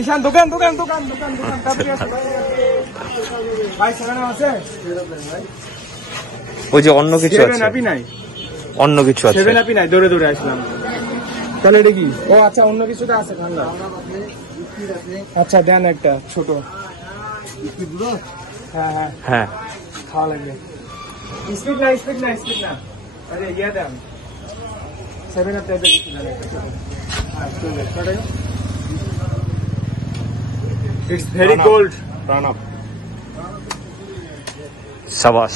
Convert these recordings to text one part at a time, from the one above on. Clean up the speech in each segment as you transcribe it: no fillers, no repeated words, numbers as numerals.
ঈশান দোকান দোকান দোকান দোকান দোকান তাড়াতাড়ি আসো ভাই সেখানে আছে ওই যে অন্য কিছু আছে অন্য কিছু আছে সেভেন আপি নাই দৌড়ে দৌড়ে আসলাম তাহলে এটা কি ও আচ্ছা অন্য কিছুটা আছে ঠান্ডা আচ্ছা দেন একটা ছোট হ্যাঁ হ্যাঁ হ্যাঁ খাওয়া লাগবে স্পিড না আরে ইয়া দেন সেভেন আপ টাইপের কিছু দেন একটা ছোট হ্যাঁ চলে It's very cold. Run up. সাবাস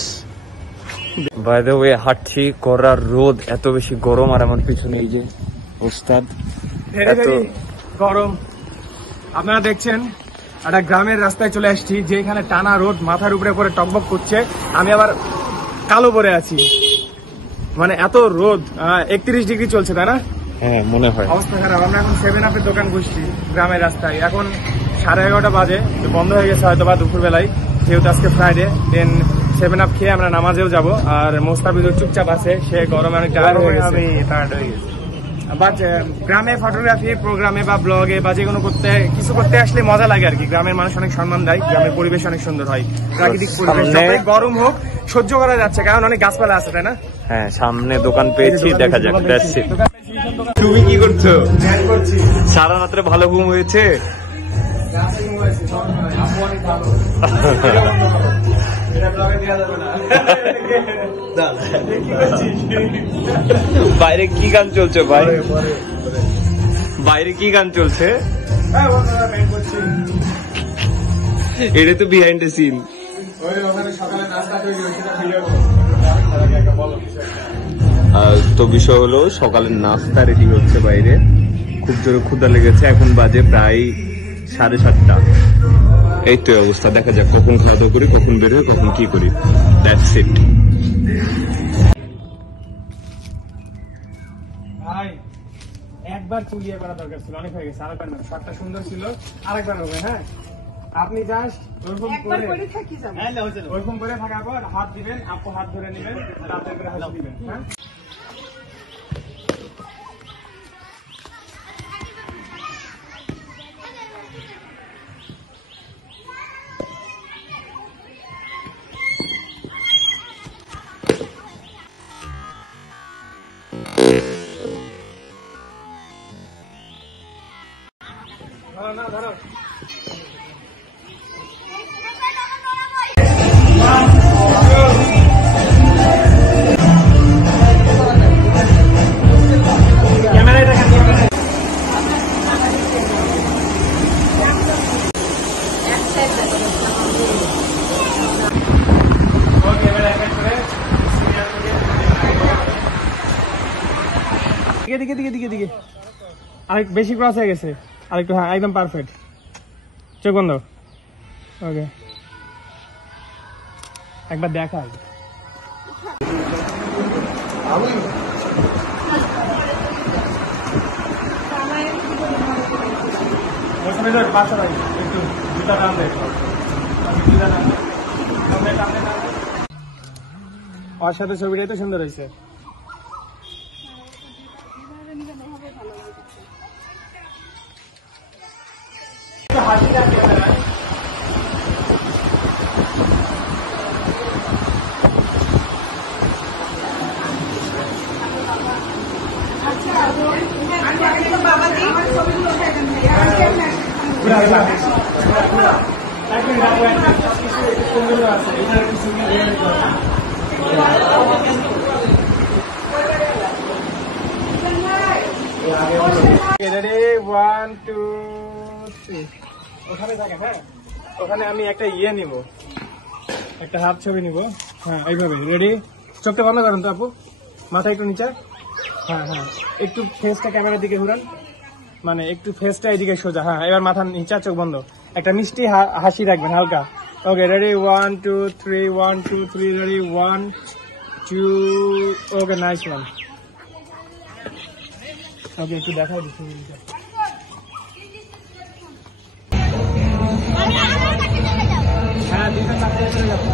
বাই দ্য ওয়ে হাঁটছি করার রোদ এত বেশি গরম আর আমার পিছনে এই যে ওস্তাদ এত গরম আপনারা দেখছেন একটা গ্রামের রাস্তায় চলে আসছি যেখানে টানা রোদ মাথার উপরে পরে টকবক করছে আমি আবার কালো পরে আছি মানে এত রোদ 31 ডিগ্রি চলছে তাই না হ্যাঁ মনে হয় অবস্থা খারাপ আমরা এখন সেভেন আপের দোকান বসছি গ্রামের রাস্তায় এখন 11:30 বাজে বন্ধ হয়ে গেছে হয়তো বা দুপুর বেলায় যেহেতু আজকে ফ্রাইডে দেন সেভেন আপ খেয়ে আমরা নামাজেও যাবো আর মোস্তাফিজুর চুপচাপ আছে সে গরমে অনেক টায়ার্ড হয়ে গেছে বাট গ্রামে ফটোগ্রাফি প্রোগ্রামে বা ব্লগে বা যেকোনো কিছু করতে আসলে মজা লাগে আর কি গ্রামের মানুষ অনেক সম্মান দেয় গ্রামের পরিবেশ অনেক সুন্দর হয় প্রাকৃতিক পরিবেশ গরম হোক সহ্য করা যাচ্ছে কারণ অনেক গাছপালা আছে তাই না হ্যাঁ সামনে দোকান পেয়েছি দেখা যাক তুমি কি করছো সারা রাত্রে ভালো ঘুম হয়েছে বাইরে কি গান চলছে ভাই বাইরে কি গান চলছে এটা তো বিহাইন্ড দ্য সিন তো বিষয় হলো সকালের নাস্তা রেডি হচ্ছে বাইরে খুব জোরে ক্ষুধা লেগেছে এখন বাজে প্রায় 7:30 এই তো অবস্থা দেখা যাক কখন খাওয়া দাওয়া করি কখন বের হয় কখন কি করি দ্যাটস ইট ভাই একবার চুলিয়ে করা দরকার ছিল অনেক হয়ে গেছে আরেকবার না শার্টটা সুন্দর ছিল আরেকবার হবে হ্যাঁ আপনি জাস্ট ওরকম করে থাকার পর হাত দিবেন আপু হাত ধরে নেবেন তারপরে করে হাত দিবেন হ্যাঁ না ধরো দিকে আরেক বেশি ক্রস হয়ে গেছে আরেকটু হ্যাঁ একদম পারফেক্ট চোখ বন্ধ ওকে একবার দেখা ওর সাথে ছবিটাই তো সুন্দর হয়েছে ওখানে থাকে হ্যাঁ ওখানে আমি একটা ইয়ে নিব একটা হাত ছবি নিব হ্যাঁ এইভাবে রেডি চোখটা বন্ধ করেন তো আপু মাথা একটু নিচে হ্যাঁ হ্যাঁ একটু ফেসটা ক্যামেরার দিকে ঘুরান মানে একটু ফেসটা এদিকে সোজা হ্যাঁ এবার মাথা নিচে চোখ বন্ধ একটা মিষ্টি হাসি রাখবেন হালকা okay ready 1 2 3 1 2 3 ready 1 2 okay nice one okay একটু দেখাই দিচ্ছি হ্যাঁ দুইটা চারটে চলে যাবো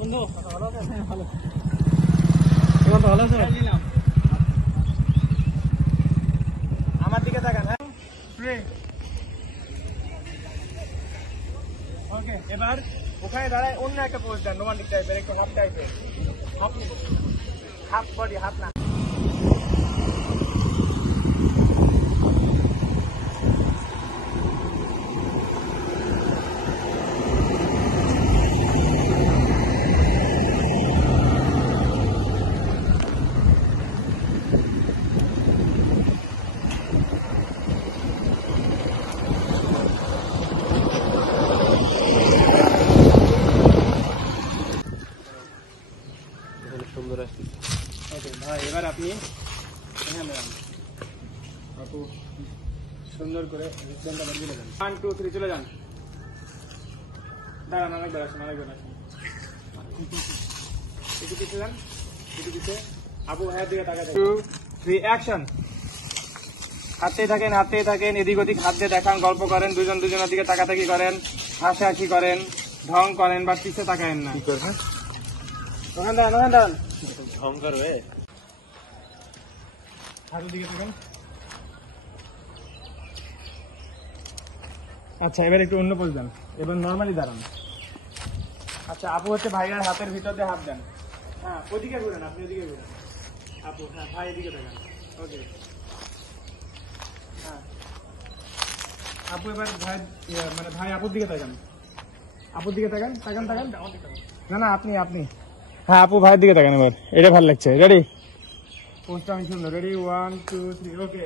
বন্ধু ভালো ভালো আছে? আমার দিকে তাকান, হ্যাঁ? ওকে, এবার ওখানে দাঁড়ায় অন্য একটা পোজ দেন, রোমান্টিক টাইপের, একটু হাফ টাইপের, হাফ বডি, হাফ না। সুন্দর আসছে। ওকে ভাই, এবার আপনি এখানে যান। আপু সুন্দর করে রিসপন্সটা বের করে দেন। 1 2 3 চলে যান। দাঁড়ান, অনেকবার আসুন, অনেকবার আসুন। একটু পিছিয়ে যান, একটু পিছিয়ে। আপু হ্যাঁ দিকে তাকাতে। 2 3 অ্যাকশন। হাঁটতেই থাকেন, হাঁটতেই থাকেন, এদিক ওদিক হাত দিয়ে দেখান, গল্প করেন, দুজন দুজনের দিকে তাকাতাকি করেন, হাসাহাসি করেন, ঢং করেন, বা পিছিয়ে তাকায়েন না। কি করবে? ওখানে দাঁড়ান, ওখানে দাঁড়ান। ঢং করবে? হাতের দিকে থাকেন। আচ্ছা, এবার একটু অন্য পোজ দেন, এবার নর্মালি দাঁড়ান। আচ্ছা, আপু হচ্ছে ভাইয়ার হাতের ভিতর দিয়ে হাত দেন। হ্যাঁ, ওদিকে ঘুরেন, আপনি ওদিকে ঘুরেন। আপু হ্যাঁ, ভাই এদিকে থাকেন। ওকে, হ্যাঁ আপু এবার ভাই, মানে ভাই আপুর দিকে তাকান, আপুর দিকে তাকান, তাকান তাকান। না না, আপনি আপনি হ্যাঁ, আপু ভাইয়ের দিকে তাকান। এবার এটা ভালো লাগছে। রেডি? পোস্টটা আমি সুন্দর। রেডি 1 2 3 ওকে।